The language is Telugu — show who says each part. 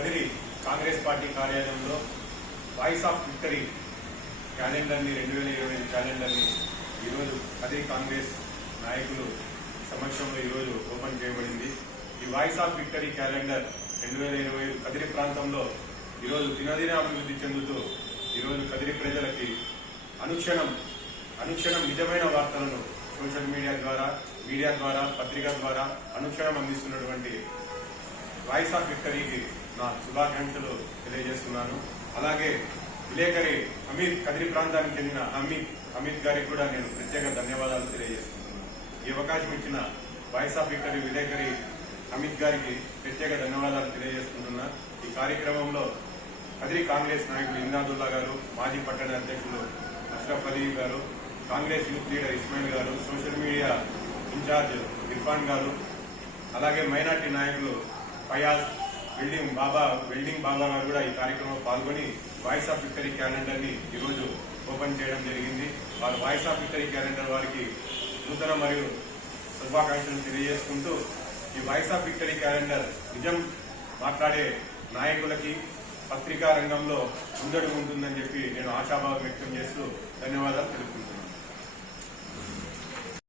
Speaker 1: కదిరి కాంగ్రెస్ పార్టీ కార్యాలయంలో వాయిస్ ఆఫ్ విక్టరీ క్యాలెండర్ని రెండు వేల ఇరవై ఐదు క్యాలెండర్ని ఈరోజు కదిరి కాంగ్రెస్ నాయకులు సమక్షంలో ఈరోజు ఓపెన్ చేయబడింది. ఈ వాయిస్ ఆఫ్ విక్టరీ క్యాలెండర్ రెండు వేల ఇరవై ఐదు కదిరి ప్రాంతంలో ఈరోజు దినదిన అభివృద్ధి చెందుతూ ఈరోజు కదిరి ప్రజలకి అనుక్షణం అనుక్షణం నిజమైన వార్తలను సోషల్ మీడియా ద్వారా మీడియా ద్వారా పత్రిక ద్వారా అనుక్షణం అందిస్తున్నటువంటి వాయిస్ ఆఫ్ విక్టరీకి నా శుభాకాంక్షలు తెలియజేస్తున్నాను. అలాగే విలేకరి అమీర్ కదిరి ప్రాంతానికి చెందిన అమిత్ అమిత్ గారికి కూడా నేను ప్రత్యేక ధన్యవాదాలు తెలియజేస్తున్నాను. ఈ అవకాశం ఇచ్చిన వాయిస్ ఆఫ్ విక్టరీ విలేకరి అమిత్ గారికి ప్రత్యేక ధన్యవాదాలు తెలియజేసుకుంటున్నా. ఈ కార్యక్రమంలో కదిరి కాంగ్రెస్ నాయకులు ఇందాదుల్లా గారు మాజీ పట్టణ అధ్యక్షులు అష్రఫ్ అలీ గారు కాంగ్రెస్ యూత్ లీడర్ ఇస్మాయిల్ గారు సోషల్ మీడియా ఇన్ఛార్జ్ ఇర్ఫాన్ గారు అలాగే మైనార్టీ నాయకులు ఫయాజ్ బిల్డింగ్ బాబా వెల్డింగ్ బాబా గారు కూడా ఈ కార్యక్రమంలో పాల్గొని వాయిస్ ఆఫ్ విక్టరీ క్యాలెండర్ని ఈరోజు ఓపెన్ చేయడం జరిగింది. వారు వాయిస్ ఆఫ్ విక్టరీ క్యాలెండర్ వారికి నూతన మరియు శుభాకాంక్షలు తెలియజేసుకుంటూ ఈ వాయిస్ ఆఫ్ విక్టరీ క్యాలెండర్ నిజం మాట్లాడే నాయకులకి పత్రికా రంగంలో ముందడుగు ఉంటుందని చెప్పి నేను ఆశాభావం వ్యక్తం చేస్తూ ధన్యవాదాలు తెలుపుకుంటున్నాను.